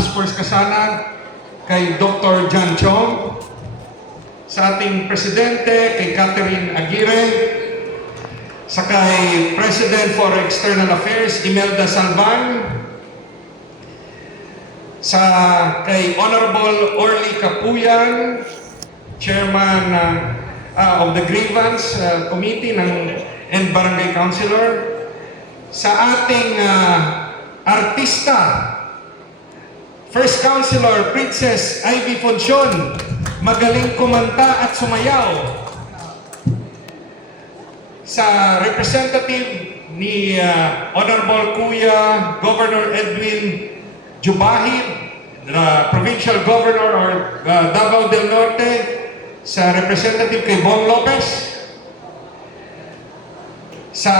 Task Force Kasanag, kay Dr. John Chong, sa ating Presidente, kay Catherine Aguirre, sa kay President for External Affairs, Imelda Salvan, sa kay Honorable Orly Capuyan, Chairman of the Grievance Committee and Barangay Councilor, sa ating artista, First Councilor Princess Ivy Foncion, magaling kumanta at sumayaw, sa representative ni Honorable Kuya Governor Edwin Jubahid, the Provincial Governor or Davao del Norte, sa representative kay Bong Lopez, sa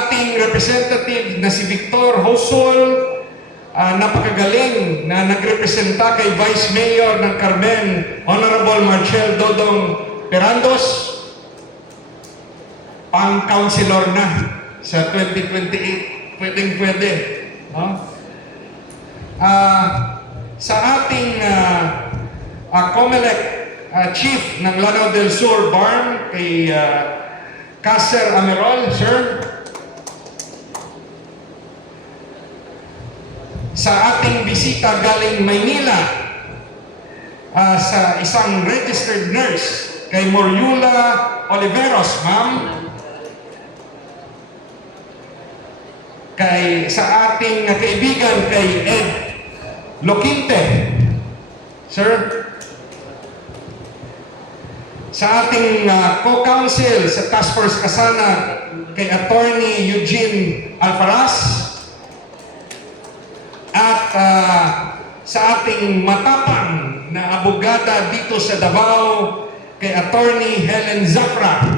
ating representative na si Victor Hosol, napakagaling na nagrepresenta kay Vice Mayor ng Carmen, Honorable Marcel Dodong Perandos, pang-councilor na sa 2028, pwedeng-pwede. No? Sa ating COMELEC Chief ng Lanao del Sur Barn, kay Caser Amerol, sir. Sa ating bisita galing Maynila, sa isang registered nurse, kay Moriula Oliveros, ma'am. Sa ating kaibigan, kay Ed Loquinte, sir. Sa ating co-counsel sa Task Force Kasanag, kay Attorney Eugene Alfaraz, at sa ating matapang na abogada dito sa Davao, kay Attorney Helen Zafra.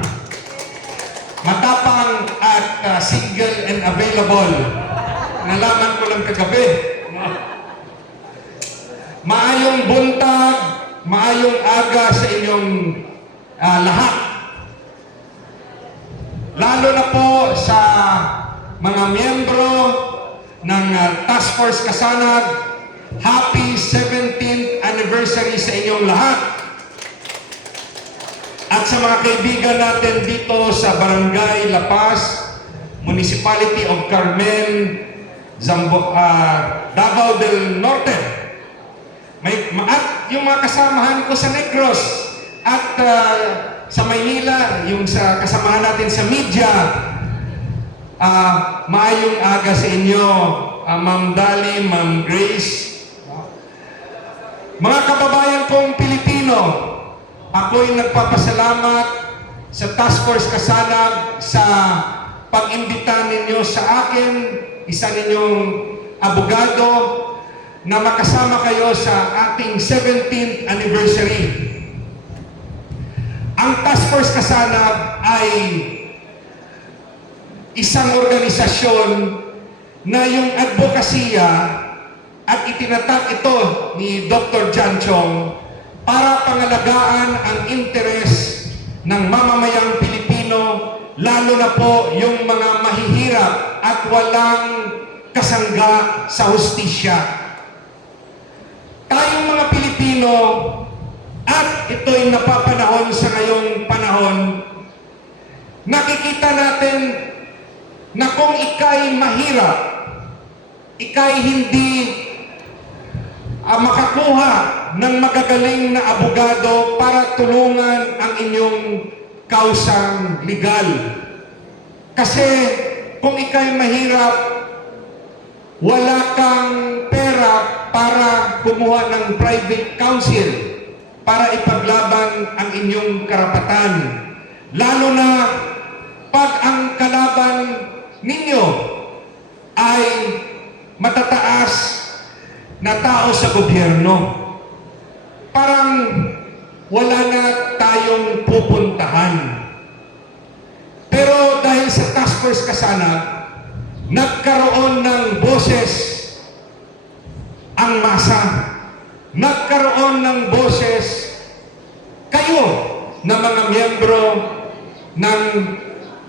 Matapang at single and available. Nalaman ko lang kagabi. Maayong buntag, maayong aga sa inyong lahat. Lalo na po sa mga miyembro ng Task Force Kasanag, happy 17th anniversary sa inyong lahat. At sa mga kaibigan natin dito sa Barangay La Paz, Municipality of Carmen, Davao del Norte. At yung mga kasamahan ko sa Negros at sa Maynila, yung sa kasamahan natin sa media, maayong aga sa inyo, Ma'am Dali, Ma'am Grace. Mga kababayan kong Pilipino, ako'y nagpapasalamat sa Task Force Kasanag sa pag-imbita ninyo sa akin, isa ninyong abogado, na makasama kayo sa ating 17th anniversary. Ang Task Force Kasanag ay isang organisasyon na yung advokasya at itinatag ito ni Dr. John Chong para pangalagaan ang interes ng mamamayang Pilipino, lalo na po yung mga mahihirap at walang kasangga sa hustisya. Tayong mga Pilipino, at ito'y napapanahon sa ngayong panahon, nakikita natin na kung ika'y mahirap, ika'y hindi makakuha ng magagaling na abogado para tulungan ang inyong kausang legal. Kasi kung ika'y mahirap, wala kang pera para kumuha ng private counsel para ipaglaban ang inyong karapatan. Lalo na pag ang kalaban ninyo ay matataas na tao sa gobyerno. Parang wala na tayong pupuntahan. Pero dahil sa Task Force Kasanag, nagkaroon ng boses ang masa. Nagkaroon ng boses kayo na mga miyembro ng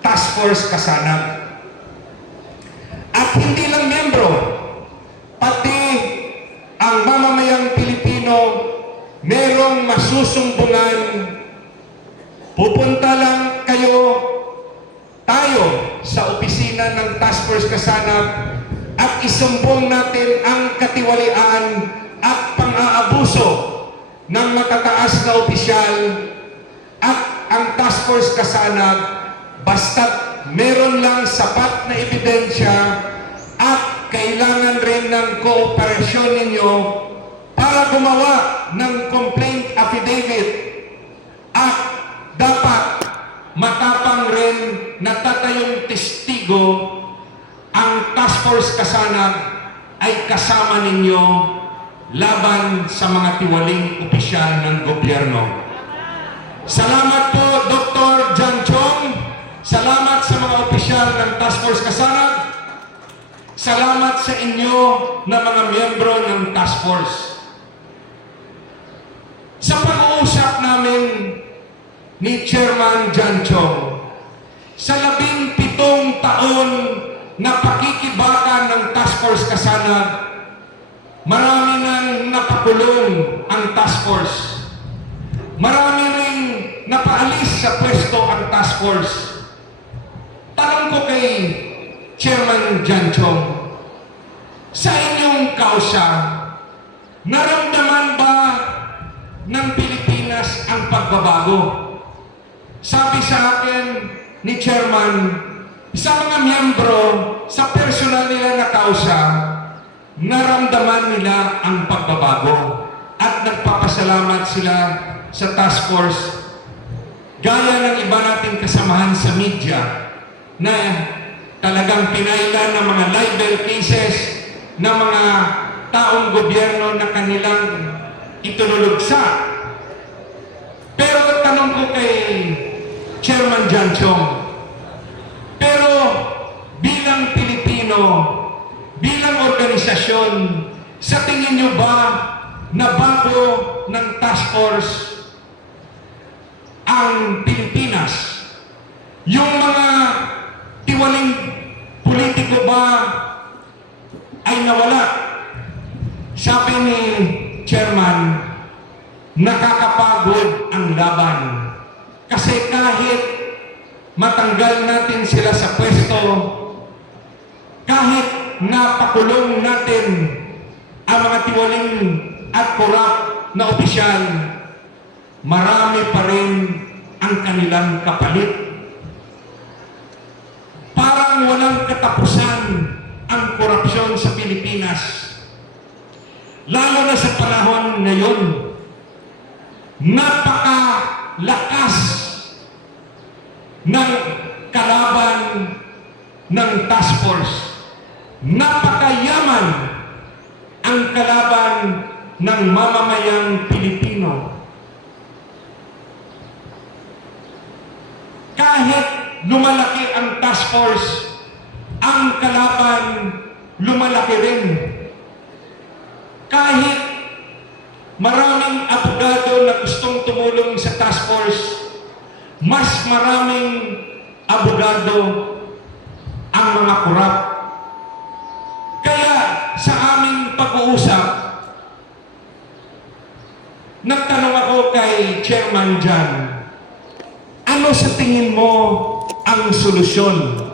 Task Force Kasanag. At hindi lang miyembro, pati ang merong masusumbungan, pupunta lang tayo sa opisina ng Task Force Kasanag at isumbong natin ang katiwalian at pang-aabuso ng matataas na opisyal at ang Task Force Kasanag basta't meron lang sapat na ebidensya at kailangan rin ng kooperasyon ninyo para gumawa ng complaint affidavit at dapat matapang rin na tatayong testigo ang Task Force Kasanag ay kasama ninyo laban sa mga tiwaling opisyal ng gobyerno. Salamat po, Dr. John Chong. Salamat sa mga opisyal ng Task Force Kasanag. Salamat sa inyo na mga miyembro ng Task Force. Sa pag-uusap namin ni Chairman John Chong, sa 17 taon na pakikibakan ng Task Force Kasanag, marami nang napakulong ang Task Force. Marami ring napaalis sa pwesto ang Task Force. Tanong ko kay Chairman John Chong, sa inyong kausa, naramdaman ba ng Pilipinas ang pagbabago? Sabi sa akin ni Chairman, sa mga miyembro, sa personal nila na kausa, naramdaman nila ang pagbabago at nagpapasalamat sila sa Task Force. Gaya ng iba nating kasamahan sa media na talagang pinailan ng mga libel cases ng mga taong gobyerno na kanilang itunulugsa. Pero tanong ko kay Chairman John Chong, pero bilang Pilipino, bilang organisasyon, sa tingin nyo ba na bago ng Task Force ang Pilipinas? Yung mga tiwaling politiko ba ay nawala? Sabi ni Chairman, nakakapagod ang laban. Kasi kahit matanggal natin sila sa pwesto, kahit napakulong natin ang mga tiwaling at korap na opisyal, marami pa rin ang kanilang kapalit. Parang walang katapusan ang korupsyon sa Pilipinas. Lalo na sa panahon ngayon, napakalakas ng kalaban ng Task Force. Napakayaman ang kalaban ng mamamayang Pilipino. Kahit lumalaki ang Task Force, ang kalaban lumalaki rin. Kahit maraming abogado na gustong tumulong sa Task Force, mas maraming abogado ang mga korap. Kaya sa aming pag-uusap, nagtanong ako kay Chairman John, ano sa tingin mo ang solusyon?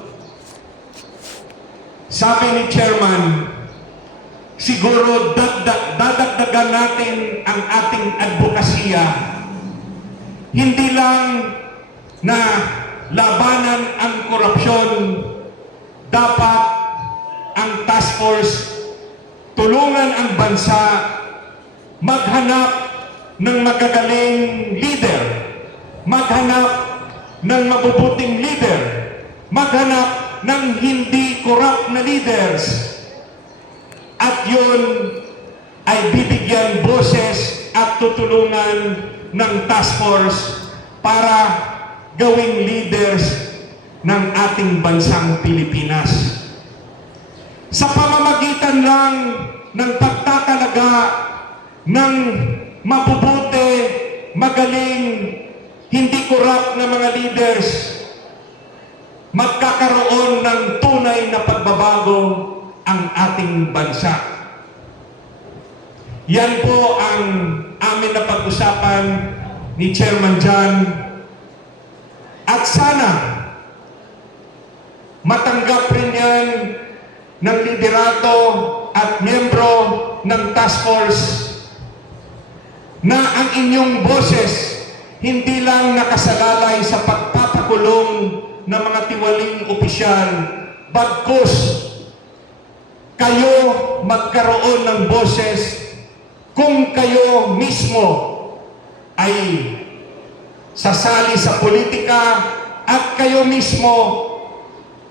Sabi ni Chairman, siguro dadagdagan natin ang ating advokasya. Hindi lang na labanan ang korupsyon, dapat ang Task Force tulungan ang bansa maghanap ng magagaling leader, maghanap ng mabubuting leader, maghanap ng hindi korap na leaders. At yun ay bibigyan boses at tutulungan ng Task Force para gawing leaders ng ating bansang Pilipinas. Sa pamamagitan lang ng pagtatalaga ng mabubuti, magaling, hindi korap na mga leaders, magkakaroon ng tunay na pagbabago ang ating bansa. Yan po ang aming namin napag-usapan ni Chairman John, at sana matanggap rin yan ng liderato at miyembro ng task force na ang inyong boses hindi lang nakasalalay sa pagpapakulong ng mga tiwaling opisyal, bagkus kayo magkaroon ng boses kung kayo mismo ay sasali sa politika at kayo mismo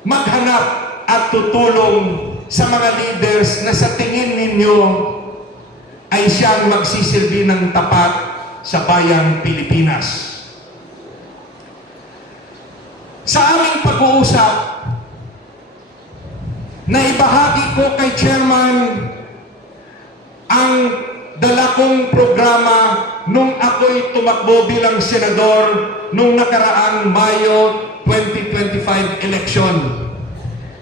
maghanap at tutulong sa mga leaders na sa tingin ninyo ay siyang magsisilbi ng tapat sa bayang Pilipinas. Sa aming pag-uusap, naibahagi ko kay Chairman ang dala kong programa nung ako'y tumakbo bilang senador nung nakaraang Mayo 2025 election.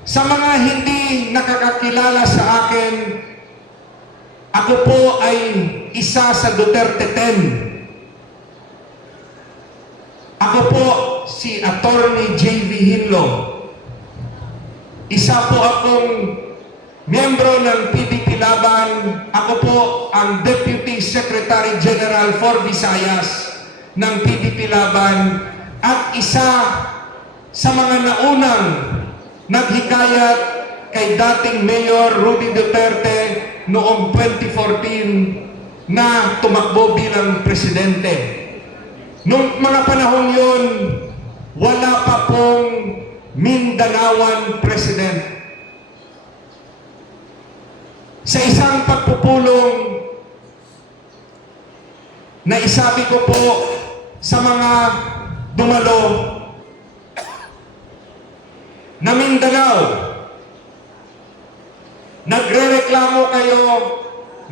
Sa mga hindi nakakakilala sa akin, ako po ay isa sa Duterte 10. Ako po si Attorney J.V. Hinlo. Isa po akong miyembro ng PDP Laban. Ako po ang Deputy Secretary General for Visayas ng PDP Laban at isa sa mga naunang naghikayat kay dating Mayor Rudy Duterte noong 2014 na tumakbo bilang presidente. Noong mga panahon yun, wala pa pong Mindanaoan president. Sa isang pagpupulong na isabi ko po sa mga dumalo na Mindanao, nagrereklamo kayo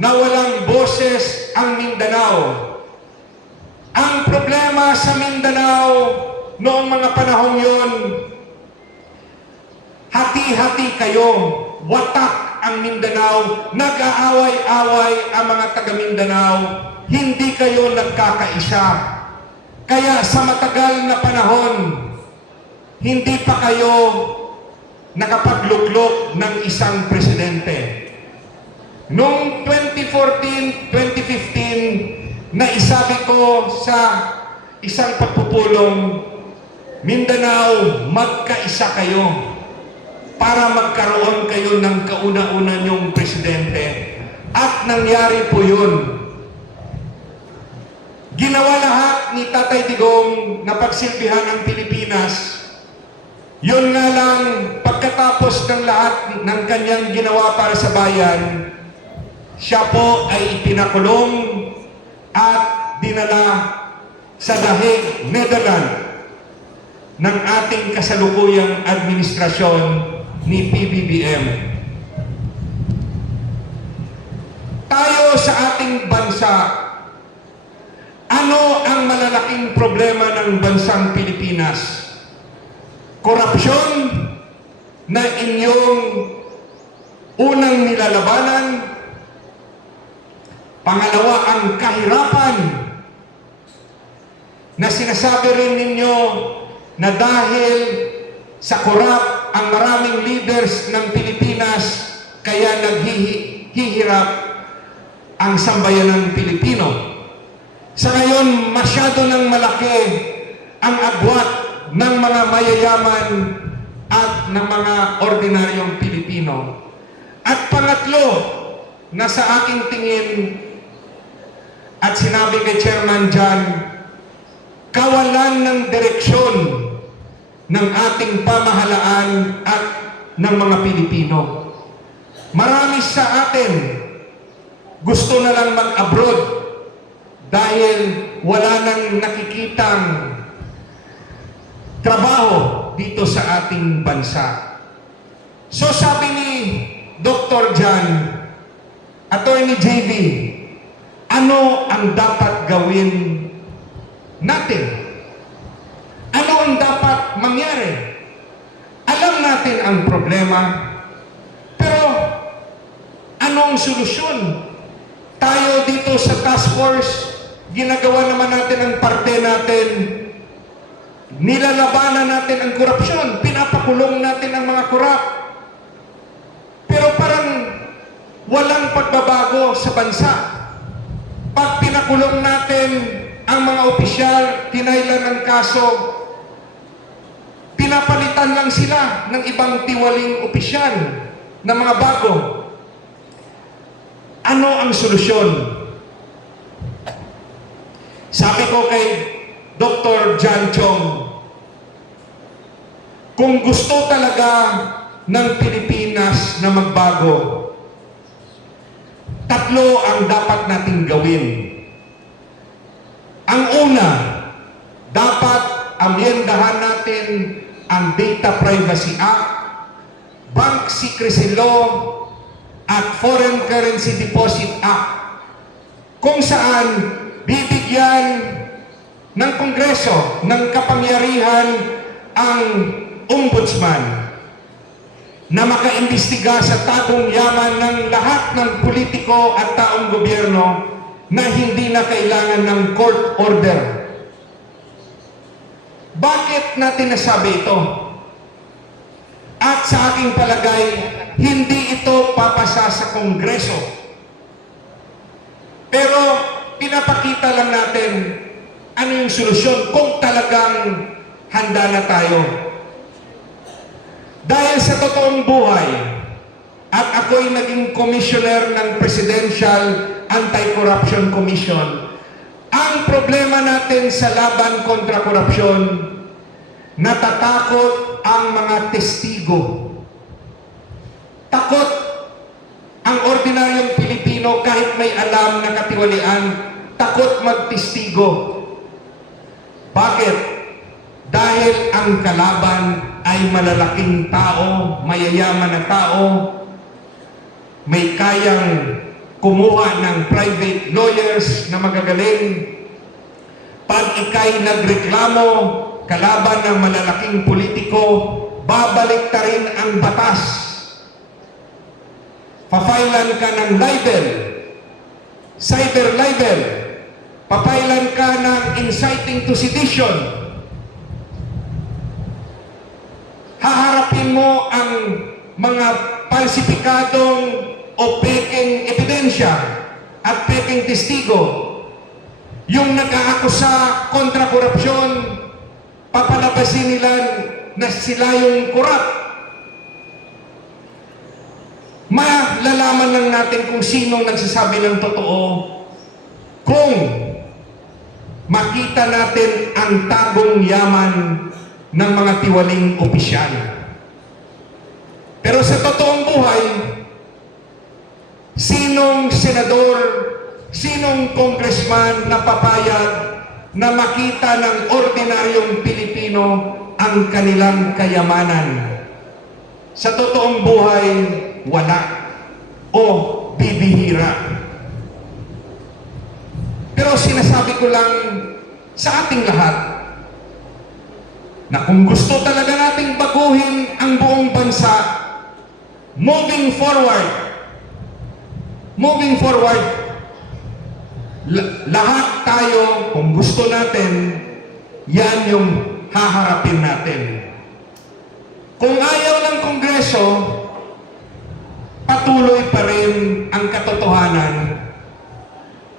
na walang boses ang Mindanao. Ang problema sa Mindanao noong mga panahong yon, hati-hati kayo, watak ang Mindanao, nag-aaway-away ang mga taga-Mindanao, hindi kayo nagkakaisa. Kaya sa matagal na panahon, hindi pa kayo nakapagluklok ng isang presidente. Noong 2014-2015, naisabi ko sa isang pagpupulong, Mindanao, magkaisa kayo para magkaroon kayo ng kauna-una niyong presidente. At nangyari po yun. Ginawa lahat ni Tatay Digong na pagsilbihan ang Pilipinas. Yun nga lang, pagkatapos ng lahat ng kanyang ginawa para sa bayan, siya po ay ipinakulong at dinala sa The Hague, Netherlands, ng ating kasalukuyang administrasyon ni PBBM. Tayo sa ating bansa, ano ang malalaking problema ng bansang Pilipinas? Korupsyon na inyong unang nilalabanan. Pangalawa, ang kahirapan na sinasabi rin ninyo na dahil sa korap ang maraming leaders ng Pilipinas kaya naghihirap ang sambayanang Pilipino. Sa ngayon, masyado ng malaki ang agwat ng mga mayayaman at ng mga ordinaryong Pilipino. At pangatlo, na sa aking tingin at sinabi kay Chairman John, kawalan ng direksyon ng ating pamahalaan at ng mga Pilipino. Marami sa atin gusto na lang mag-abroad dahil wala nang nakikitang trabaho dito sa ating bansa. So sabi ni Dr. John, Attorney JV, ano ang dapat gawin natin? Ano ang dapat mangyari? Alam natin ang problema, pero ano ang solusyon? Tayo dito sa task force, ginagawa naman natin ang parte natin, nilalabanan natin ang korupsyon, pinapakulong natin ang mga korap. Pero parang walang pagbabago sa bansa. Pag pinakulong natin ang mga opisyal, tinailan ng kaso, pinapalitan lang sila ng ibang tiwaling opisyal na mga bago. Ano ang solusyon? Sabi ko kay Dr. John Chong, kung gusto talaga ng Pilipinas na magbago, tatlo ang dapat nating gawin. Ang una, dapat amyendahan natin ang Data Privacy Act, Bank Secrecy Law, at Foreign Currency Deposit Act, kung saan bibigyan ng Kongreso ng kapangyarihan ang Ombudsman na makaimbestiga sa tagong yaman ng lahat ng politiko at taong gobyerno na hindi na kailangan ng court order. Bakit natin nasabi ito? At sa aking palagay, hindi ito papasa sa Kongreso. Pero pinapakita lang natin ano yung solusyon kung talagang handa na tayo. Dahil sa totoong buhay, at ako'y naging commissioner ng Presidential Anti-Corruption Commission, ang problema natin sa laban kontra korupsyon, natatakot ang mga testigo. Takot ang ordinaryong Pilipino kahit may alam na katiwalian, takot magtestigo. Bakit? Dahil ang kalaban ay malalaking tao, mayayaman na tao, may kayang kumuha ng private lawyers na magagaling. Pag ika'y nagreklamo kalaban ng malalaking politiko, babalik ta rin ang batas. Papailan ka ng libel, cyber libel, papailan ka ng inciting to sedition. Haharapin mo ang mga falsipikadong o peking ebidensya at peking testigo. Yung nag-aakusa kontra korupsyon, papalabasin nila na sila yung korap. Malalaman lang natin kung sino nagsasabi ng totoo kung makita natin ang tagong yaman ng mga tiwaling opisyal. Pero sa totoong buhay, sinong senador, sinong congressman na papayag na makita ng ordinaryong Pilipino ang kanilang kayamanan? Sa totoong buhay, wala o bibihira. Pero sinasabi ko lang sa ating lahat na kung gusto talaga nating baguhin ang buong bansa, moving forward, lahat tayo, kung gusto natin, yan yung haharapin natin. Kung ayaw ng Kongreso, patuloy pa rin ang katotohanan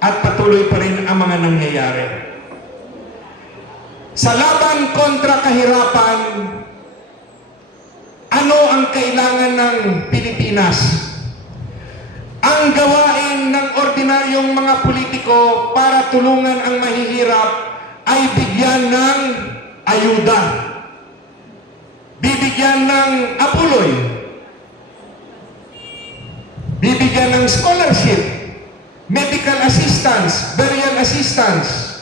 at patuloy pa rin ang mga nangyayari. Sa laban kontra kahirapan, ano ang kailangan ng Pilipinas? Ang gawain ng ordinaryong mga politiko para tulungan ang mahihirap ay bigyan ng ayuda, bibigyan ng apuloy, bibigyan ng scholarship, medical assistance, burial assistance,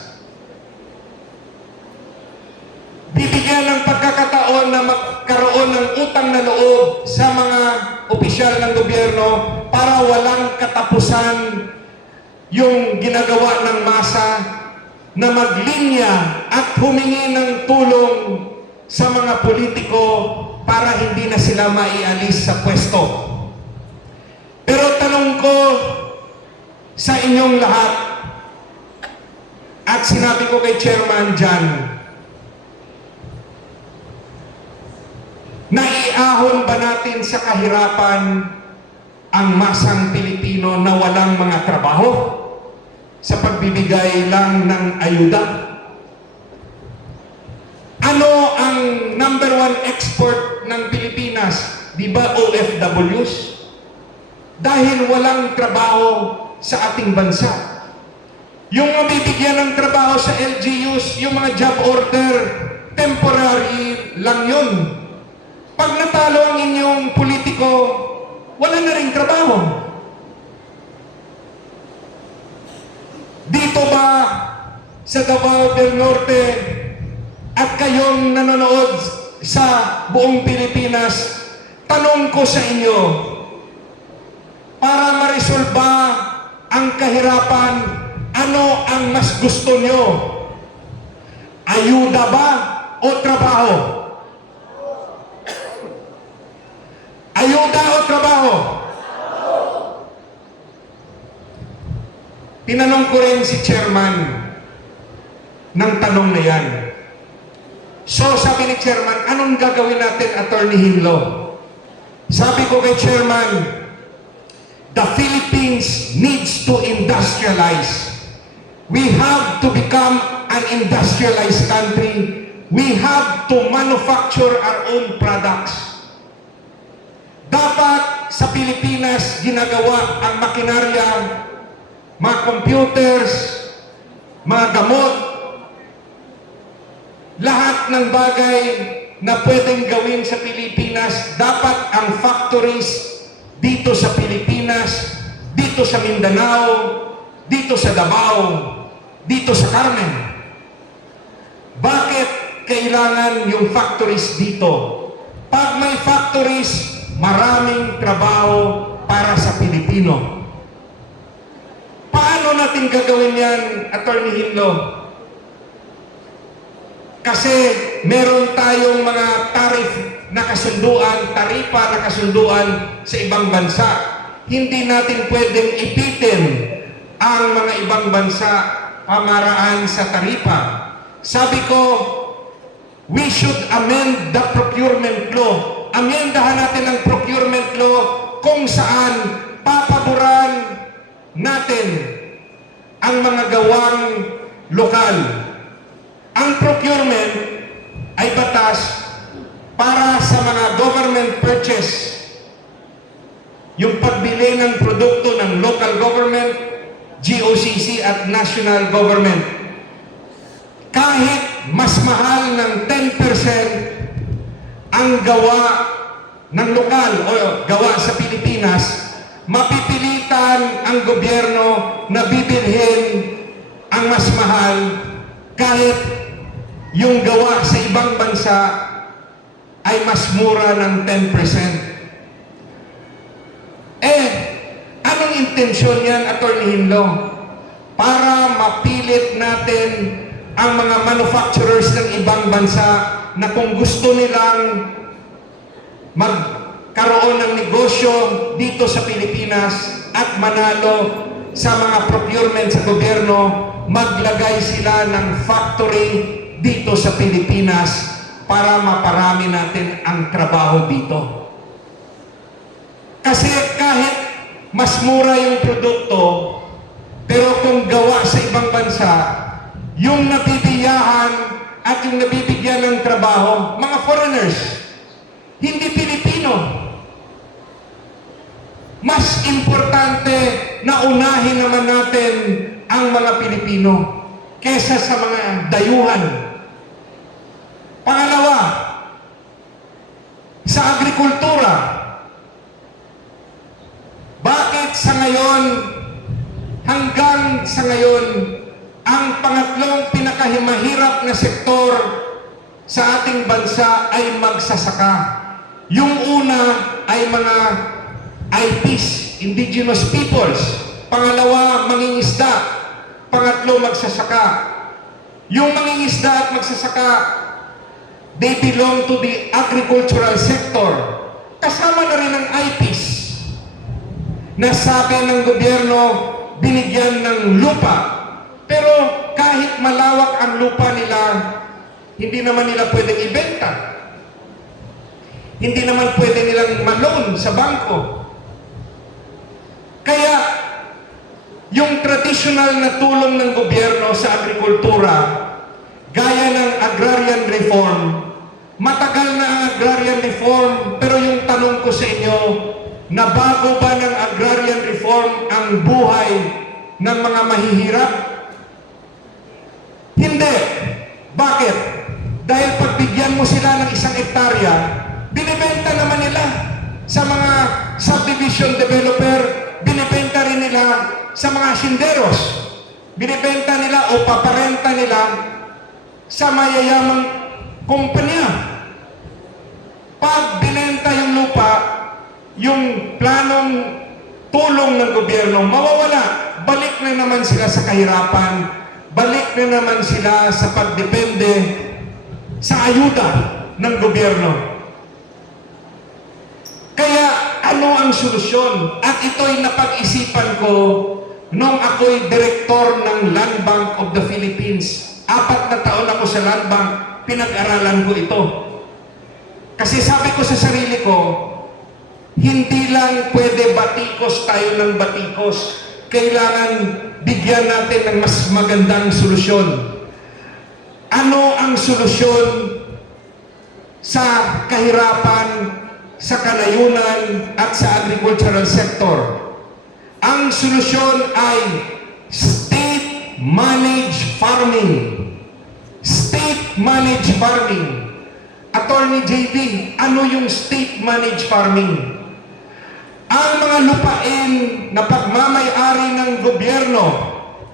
bibigyan ng pagkakataon na magkaroon ng utang na loob sa mga opisyal ng gobyerno para walang katapusan yung ginagawa ng masa na maglinya at humingi ng tulong sa mga politiko para hindi na sila maialis sa pwesto. Pero tanong ko sa inyong lahat, At sinabi ko kay Chairman Jan, naiahon ba natin sa kahirapan ang masang Pilipino na walang mga trabaho sa pagbibigay lang ng ayuda? Ano ang number one export ng Pilipinas? Di ba OFWs? Dahil walang trabaho sa ating bansa. Yung mabibigyan ng trabaho sa LGUs, yung mga job order, temporary lang yun. Pag natalo ang inyong politiko, wala na rin trabaho. Dito ba sa Davao del Norte at kayong nanonood sa buong Pilipinas, tanong ko sa inyo, para ma-resolba ang kahirapan, ano ang mas gusto nyo? Ayuda ba o trabaho? Ayuda o trabaho? Tinanong ko rin si Chairman ng tanong na yan. So sabi ni Chairman, anong gagawin natin, Attorney Hinlo? Sabi ko kay Chairman, the Philippines needs to industrialize. We have to become an industrialized country. We have to manufacture our own products. Dapat sa Pilipinas ginagawa ang makinarya, mga computers, mga gamot, lahat ng bagay na pwedeng gawin sa Pilipinas, dapat ang factories dito sa Pilipinas, dito sa Mindanao, dito sa Davao, dito sa Carmen. Bakit kailangan yung factories dito? Pag may factories, maraming trabaho para sa Pilipino. Paano natin gagawin yan, Attorney Hinlo? Kasi meron tayong mga taripa na kasunduan sa ibang bansa. Hindi natin pwedeng ipitin ang mga ibang bansa pamaraan sa taripa. Sabi ko, we should amend the procurement law. Amendahan natin ang procurement law kung saan papaboran natin ang mga gawang lokal. Ang procurement ay batas para sa mga government purchase. Yung pagbili ng produkto ng local government, GOCC at national government. Kahit mas mahal ng 10% ang gawa ng lokal o gawa sa Pilipinas, mapipilitan ang gobyerno na bibilhin ang mas mahal kahit yung gawa sa ibang bansa ay mas mura ng 10%. Anong intensyon yan, Attorney Hinlo? Para mapilit natin ang mga manufacturers ng ibang bansa na kung gusto nilang magkaroon ng negosyo dito sa Pilipinas at manalo sa mga procurement sa gobyerno, maglagay sila ng factory dito sa Pilipinas para maparami natin ang trabaho dito. Kasi kahit mas mura yung produkto, pero kung gawa sa ibang bansa, yung nabibiyahan at yung nabibigyan ng trabaho, mga foreigners, hindi Pilipino. Mas importante na unahin naman natin ang mga Pilipino kesa sa mga dayuhan. Pangalawa, sa agrikultura, bakit sa ngayon, hanggang sa ngayon, ang pangatlong pinakahimahirap na sektor sa ating bansa ay magsasaka? Yung una ay mga IPs, Indigenous Peoples. Pangalawa, mangingisda. Pangatlo, magsasaka. Yung mangingisda at magsasaka, they belong to the agricultural sector. Kasama na rin ang IPs. Nasabi ng gobyerno, binigyan ng lupa. Pero kahit kahit malawak ang lupa nila, hindi naman nila pwedeng ibenta. Hindi naman pwede nilang ma-loan sa bangko. Kaya, yung traditional na tulong ng gobyerno sa agrikultura, gaya ng agrarian reform, matagal na ang agrarian reform, pero yung tanong ko sa inyo, nabago ba ng agrarian reform ang buhay ng mga mahihirap? Hindi. Bakit? Dahil pagbigyan mo sila ng 1 hektarya, binibenta naman nila sa mga subdivision developer, binibenta rin nila sa mga sinderos, binibenta nila o paparenta nila sa mayayamang kumpanya. Pag binenta yung lupa, yung planong tulong ng gobyerno mawawala. Balik na naman sila sa kahirapan, balik na naman sila sa pagdepende sa ayuda ng gobyerno. Kaya ano ang solusyon? At ito'y napag-isipan ko nung ako'y direktor ng Land Bank of the Philippines. 4 na taon ako sa Land Bank, pinag-aralan ko ito. Kasi sabi ko sa sarili ko, hindi lang pwede batikos tayo ng batikos. Kailangan bigyan natin ng mas magandang solusyon. Ano ang solusyon sa kahirapan, sa kalayunan, at sa agricultural sector? Ang solusyon ay state-managed farming. State-managed farming. Attorney JB, ano yung state-managed farming? Ang mga lupain na pagmamay-ari ng gobyerno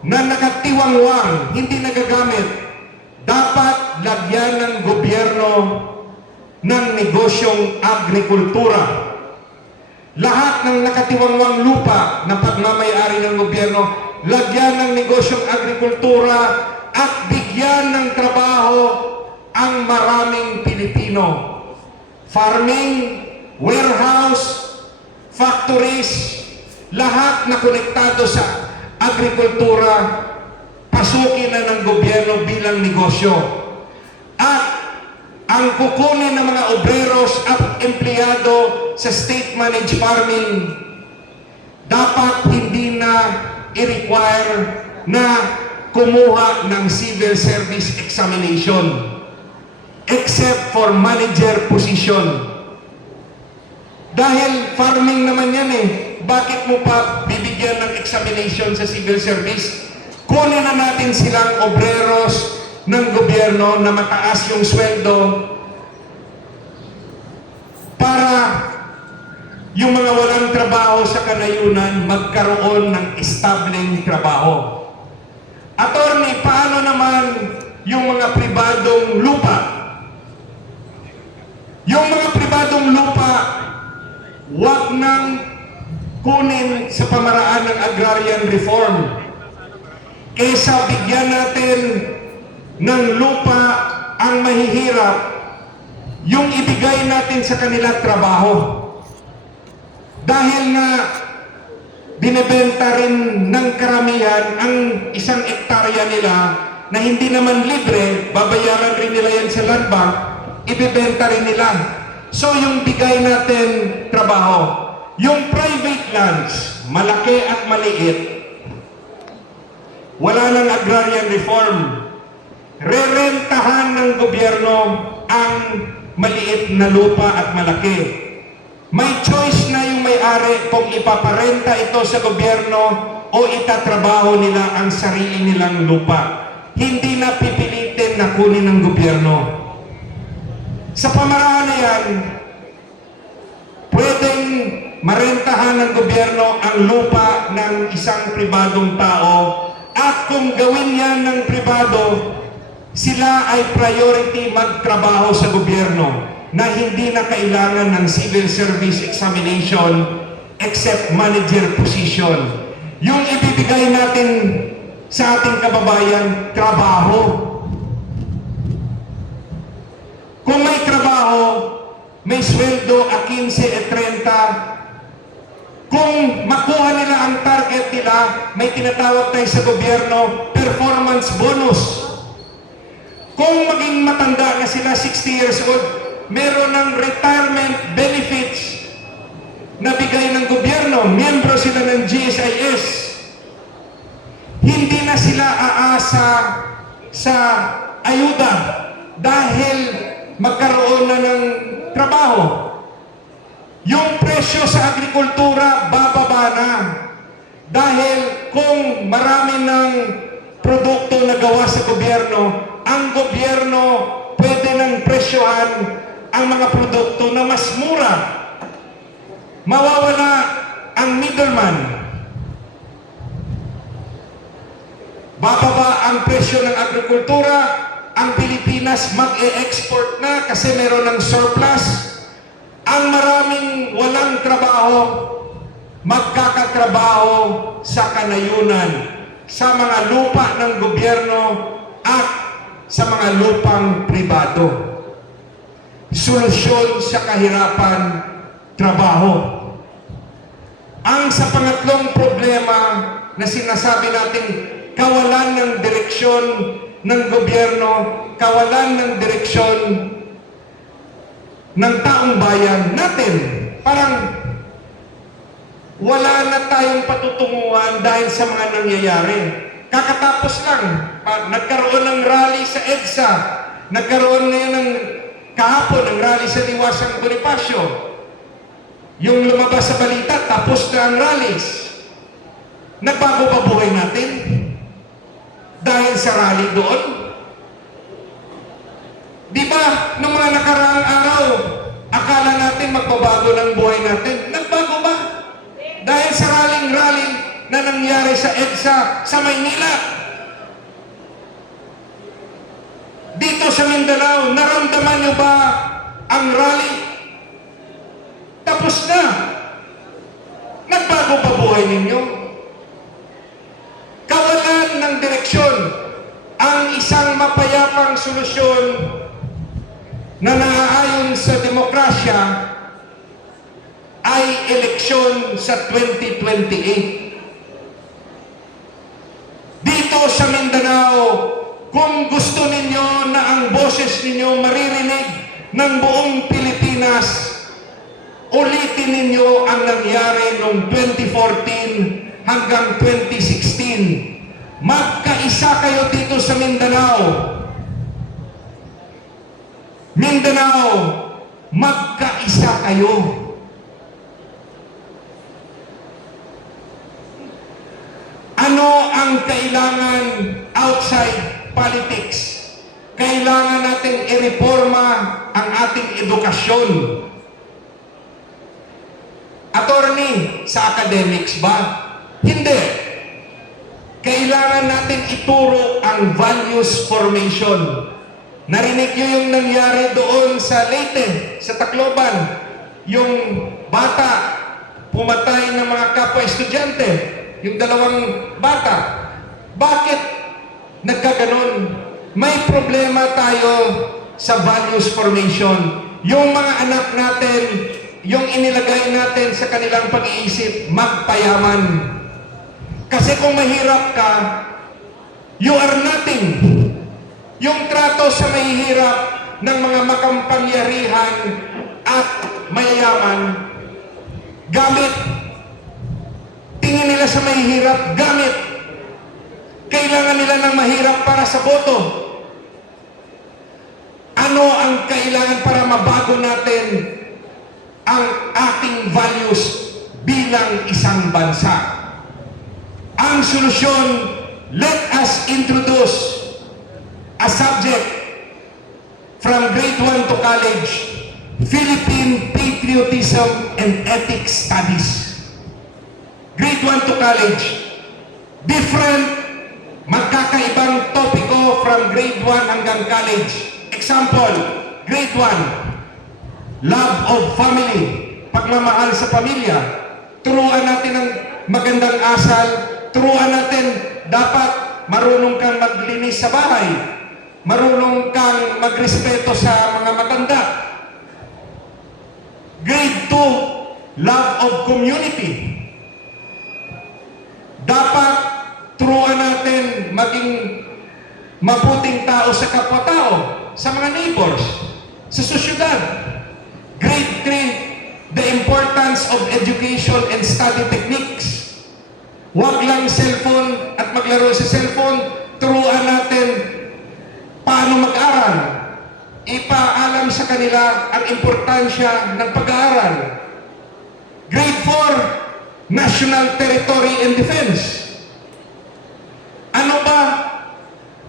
na nakatiwangwang, hindi nagagamit, dapat lagyan ng gobyerno ng negosyong agrikultura. Lahat ng nakatiwangwang lupa na pagmamay-ari ng gobyerno, lagyan ng negosyong agrikultura at bigyan ng trabaho ang maraming Pilipino. Farming, warehouse, factories, lahat na konektado sa agrikultura, pasukin na ng gobyerno bilang negosyo. At ang kukunin ng mga obreros at empleyado sa state-managed farming, dapat hindi na i-require na kumuha ng civil service examination except for manager position. Dahil farming naman yan eh, bakit mo pa bibigyan ng examination sa civil service? Kunin na natin silang obreros ng gobyerno na mataas yung sweldo para yung mga walang trabaho sa kanayunan magkaroon ng establing trabaho. Attorney, paano naman yung mga pribadong lupa? Yung mga pribadong lupa, wag nang kunin sa pamaraan ng agrarian reform. Kaysa bigyan natin ng lupa ang mahihirap, yung ibigay natin sa kanila trabaho. Dahil nga binebenta rin ng karamihan ang 1 hektarya nila na hindi naman libre, babayaran rin nila yan sa land bank, ibebenta rin nila. So yung bigay natin trabaho, yung private lands, malaki at maliit, wala nang agrarian reform. Rerentahan ng gobyerno ang maliit na lupa at malaki. May choice na yung may-ari kung ipaparenta ito sa gobyerno o itatrabaho nila ang sarili nilang lupa. Hindi na pipilitin na kunin ng gobyerno. Sa pamaraan na yan, pwedeng marentahan ng gobyerno ang lupa ng isang pribadong tao at kung gawin yan ng pribado, sila ay priority magtrabaho sa gobyerno na hindi na kailangan ng civil service examination except manager position. Yung ibibigay natin sa ating kababayan, trabaho. Kung may trabaho, may sweldo a 15 at 30. Kung makuha nila ang target nila, may tinatawag tayo sa gobyerno, performance bonus. Kung maging matanda na sila, 60 years old, meron ng retirement benefits na bigay ng gobyerno. Miyembro sila ng GSIS. Hindi na sila aasa sa ayuda dahil magkaroon na ng trabaho. Yung presyo sa agrikultura, bababa na. Dahil kung marami ng produkto na gawa sa gobyerno, ang gobyerno pwede nang presyohan ang mga produkto na mas mura. Mawawala ang middleman. Bababa ang presyo ng agrikultura, ang Pilipinas mag-e-export na kasi meron ng surplus. Ang maraming walang trabaho, magkakatrabaho sa kanayunan, sa mga lupa ng gobyerno at sa mga lupang pribado. Solusyon sa kahirapan, trabaho. Ang sa pangatlong problema na sinasabi natin, kawalan ng direksyon ng gobyerno, kawalan ng direksyon ng taong bayan natin. Parang wala na tayong patutunguhan dahil sa mga nangyayari. Kakatapos lang, nagkaroon ng rally sa EDSA, nagkaroon ngayon ng kahapon ng rally sa Liwasang Bonifacio. Yung lumabas sa balita, tapos na ang rallies. Nagbago pa buhay natin dahil sa rally doon? Di ba, nung mga nakaraang araw, akala natin magbabago ng buhay natin? Nagbago ba? Dahil sa rally na nangyari sa EDSA sa Maynila. Dito sa Mindanao, naramdaman niyo ba ang rally? Tapos na. Nagbago pa buhay ninyo? Kawalan ng direksyon. Ang isang mapayapang solusyon na naaayon sa demokrasya ay eleksyon sa 2028. Dito sa Mindanao, kung gusto ninyo na ang boses ninyo maririnig ng buong Pilipinas, ulitin ninyo ang nangyari noong 2014 hanggang 2016. Magkaisa kayo dito sa Mindanao. Mindanao, magkaisa kayo. Ano ang kailangan outside politics? Kailangan natin i-reforma ang ating edukasyon. Attorney, sa academics ba? Hindi. Kailangan natin ituro ang values formation. Narinig niyo yung nangyari doon sa Leyte, sa Tacloban. Yung bata, pumatay ng mga kapwa-estudyante. Yung dalawang bata. Bakit nagkaganon? May problema tayo sa values formation. Yung mga anak natin, yung inilagay natin sa kanilang pag-iisip, magpayaman. Kasi kung mahirap ka, you are nothing. Yung trato sa mahihirap ng mga makampangyarihan at mayayaman, gamit. Tingin nila sa mahihirap, gamit. Kailangan nila ng mahirap para sa boto. Ano ang kailangan para mabago natin ang ating values bilang isang bansa? Ang solusyon, let us introduce a subject from grade 1 to college, Philippine Patriotism and Ethics Studies. Grade 1 to college, different, magkakaibang topiko from grade 1 hanggang college. Example, grade 1, love of family, pagmamahal sa pamilya. Turuan natin ng magandang asal, turuan natin dapat marunong kang maglinis sa bahay, marunong kang magrespeto sa mga matanda. Grade 2, love of community. Dapat turuan natin maging mabuting tao sa kapwa-tao, sa mga neighbors, sa sosyedad. Grade 3, the importance of education and study techniques. Huwag lang cellphone at maglaro sa cellphone. Turuan natin paano mag-aral. Ipaalam sa kanila ang importansya ng pag-aaral. Grade 4, National Territory and Defense. Ano ba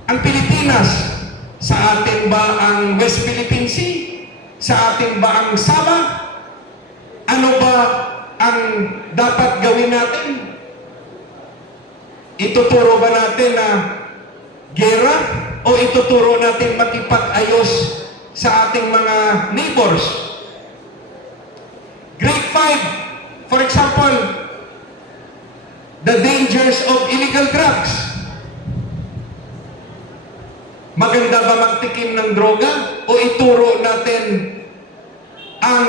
ang Pilipinas? Sa atin ba ang West Philippine Sea? Sa atin ba ang Sabah? Ano ba ang dapat gawin natin? Ituturo ba natin na gera o ituturo natin makipag-ayos sa ating mga neighbors? Grade 5, for example, the dangers of illegal drugs. Maganda ba magtikim ng droga o ituro natin ang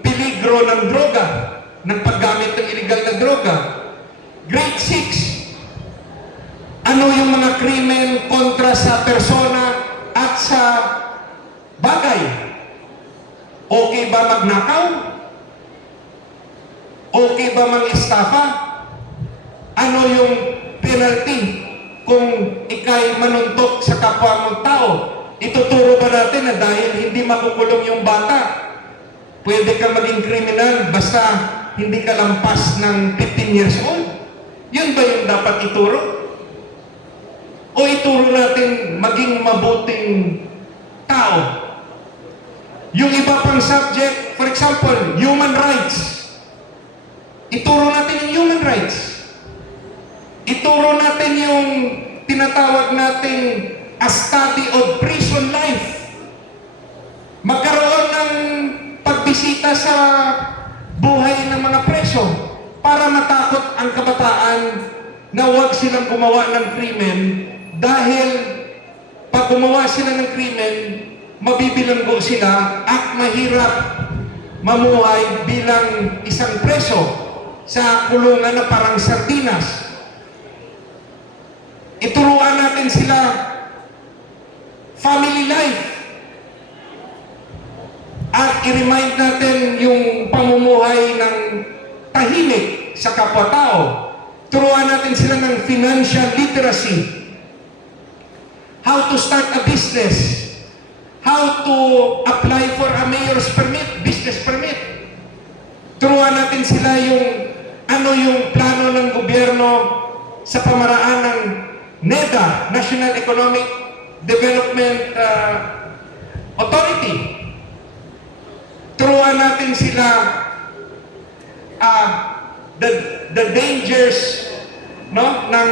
peligro ng droga, ng paggamit ng illegal na droga? Grade 6, ano yung mga krimen kontra sa persona at sa bagay? Okay ba magnakaw? Okay ba mang-estafa? Ano yung penalty kung ikay manuntok sa kapwa mong tao? Ituturo ba natin na dahil hindi makukulong yung bata, pwede ka maging kriminal basta hindi ka lampas ng 15 years old? Yun ba yung dapat ituro? O ituro natin maging mabuting tao? Yung iba pang subject, for example, human rights. Ituro natin yung human rights. Ituro natin yung tinatawag nating a study of prison life. Magkaroon ng pagbisita sa buhay ng mga preso para matakot ang kabataan na huwag silang gumawa ng krimen dahil pag gumawa sila ng krimen, mabibilanggo sila at mahirap mamuhay bilang isang preso sa kulungan na parang sardinas. Ituruan natin sila family life at i-remind natin yung pamumuhay ng tahimik sa kapwa-tao. Turuan natin sila ng financial literacy, how to start a business, how to apply for a mayor's permit, business permit. Turuan natin sila yung ano yung plano ng gobyerno sa pamaraan ng NEDA, National Economic Development Authority. Turuan natin sila the dangers, no, ng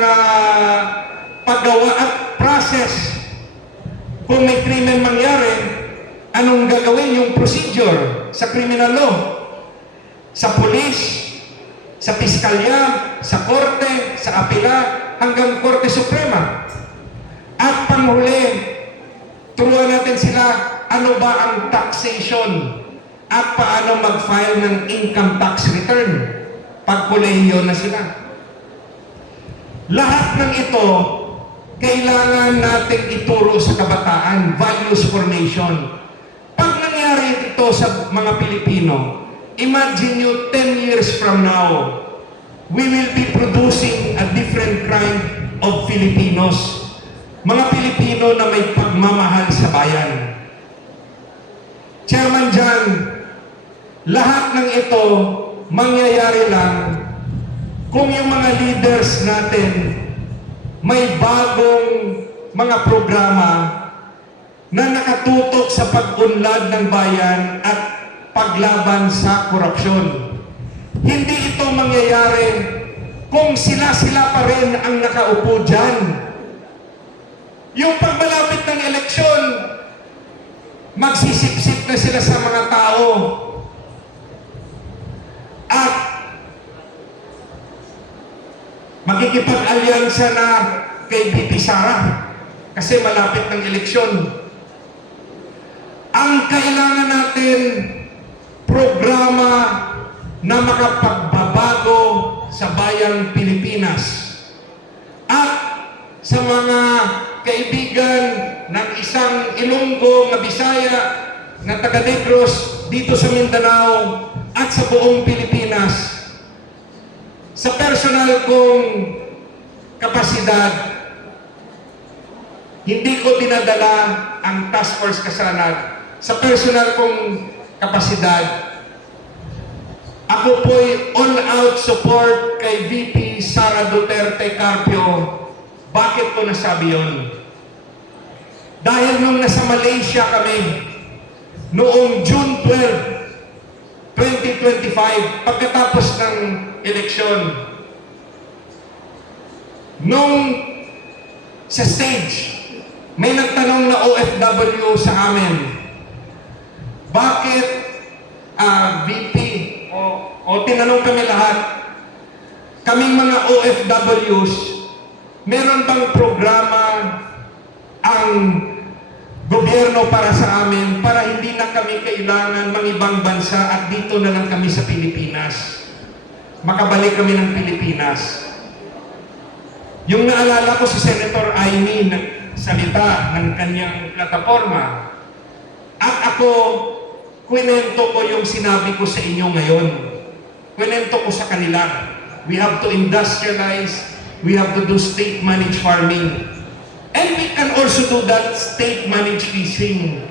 paggawa at process. Kung may krimen mangyari, anong gagawin yung procedure sa criminal law? Sa pulis, sa piskalya, sa korte, sa apela, hanggang Korte Suprema. At panghuli, turuan natin sila ano ba ang taxation at paano mag-file ng income tax return pag kolehiyo na sila. Lahat ng ito, kailangan natin ituro sa kabataan, values formation. Pag nangyari ito sa mga Pilipino, imagine you 10 years from now, we will be producing a different kind of Filipinos. Mga Pilipino na may pagmamahal sa bayan. Chairman Jan, lahat ng ito mangyayari lang kung yung mga leaders natin may bagong mga programa na nakatutok sa pag-unlad ng bayan at paglaban sa korupsyon. Hindi ito mangyayari kung sila-sila pa rin ang nakaupo dyan. Yung pagmalapit ng eleksyon, magsisip-sip na sila sa mga tao at makikipag-alyansa na kay BP Sara kasi malapit ng eleksyon. Ang kailangan natin, programa na makapagbabago sa bayang Pilipinas. At sa mga kaibigan ng isang Ilonggo na Bisaya na taga Negros dito sa Mindanao at sa buong Pilipinas, sa personal kong kapasidad, hindi ko dinadala ang Task Force Kasanag. Sa personal kong kapasidad, ako po'y all-out support kay VP Sara Duterte Carpio. Bakit ko nasabi yun? Dahil nung nasa Malaysia kami, noong June 12, 2025, pagkatapos ng eleksyon, nung sa stage, may nagtanong na OFW sa amin, bakit VP, o tinanong kami lahat, kaming mga OFWs, meron bang programa ang gobyerno para sa amin para hindi na kami kailangan mangibang bansa at dito na lang kami sa Pilipinas? Makabalik kami ng Pilipinas. Yung naalala ko si Senator Aimee nagsalita ng kanyang plataforma at ako, kwento ko yung sinabi ko sa inyo ngayon. Kwento ko sa kanila. We have to industrialize. We have to do state-managed farming. And we can also do that state-managed fishing.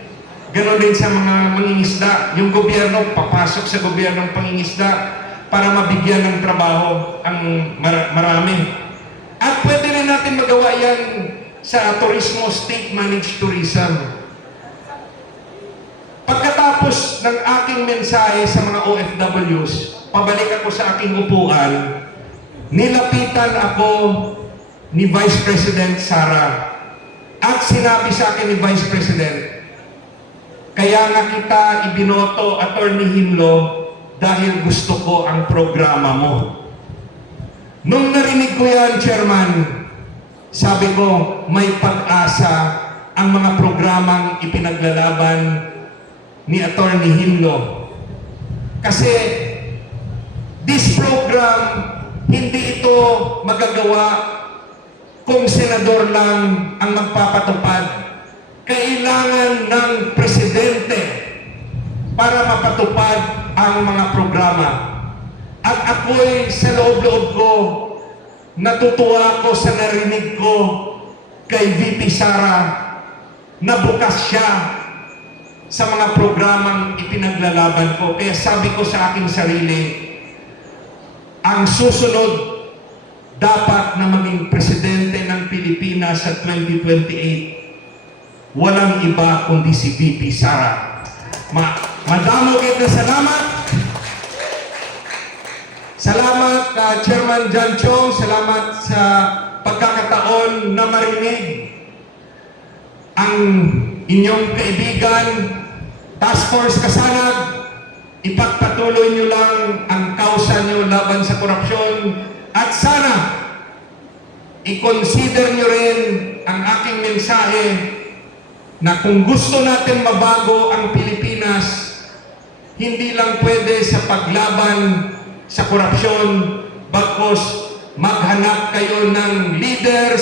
Ganon din sa mga mangingisda. Yung gobyerno, papasok sa gobyernong pangingisda para mabigyan ng trabaho ang marami. At pwede na natin magawa yan sa turismo, state-managed tourism. Pagkatapos ng aking mensahe sa mga OFWs, pabalik ako sa aking upuan, nilapitan ako ni Vice President Sara. At sinabi sa akin ni Vice President, kaya nga kita ibinoto, Attorney Hinlo, dahil gusto ko ang programa mo. Nung narinig ko yan, Chairman, sabi ko, may pag-asa ang mga programang ipinaglalaban ni Attorney Hinlo. Kasi this program, hindi ito magagawa kung senador lang ang magpapatupad. Kailangan ng presidente para mapatupad ang mga programa. At ako'y sa loob-loob ko, natutuwa ko sa narinig ko kay VP Sara na bukas siya sa mga programang ipinaglalaban ko. Kaya sabi ko sa aking sarili, ang susunod dapat na maging presidente ng Pilipinas sa 2028, walang iba kundi si VP Sara. Madamo kita salamat. Salamat Chairman John Chong, salamat sa pagkakataon na marinig ang inyong kaibigan, Task Force Kasanag. Ipagpatuloy nyo lang ang kausa nyo laban sa korupsyon at sana i-consider nyo rin ang aking mensahe na kung gusto natin mabago ang Pilipinas, hindi lang pwede sa paglaban sa korupsyon, bagkus maghanap kayo ng leaders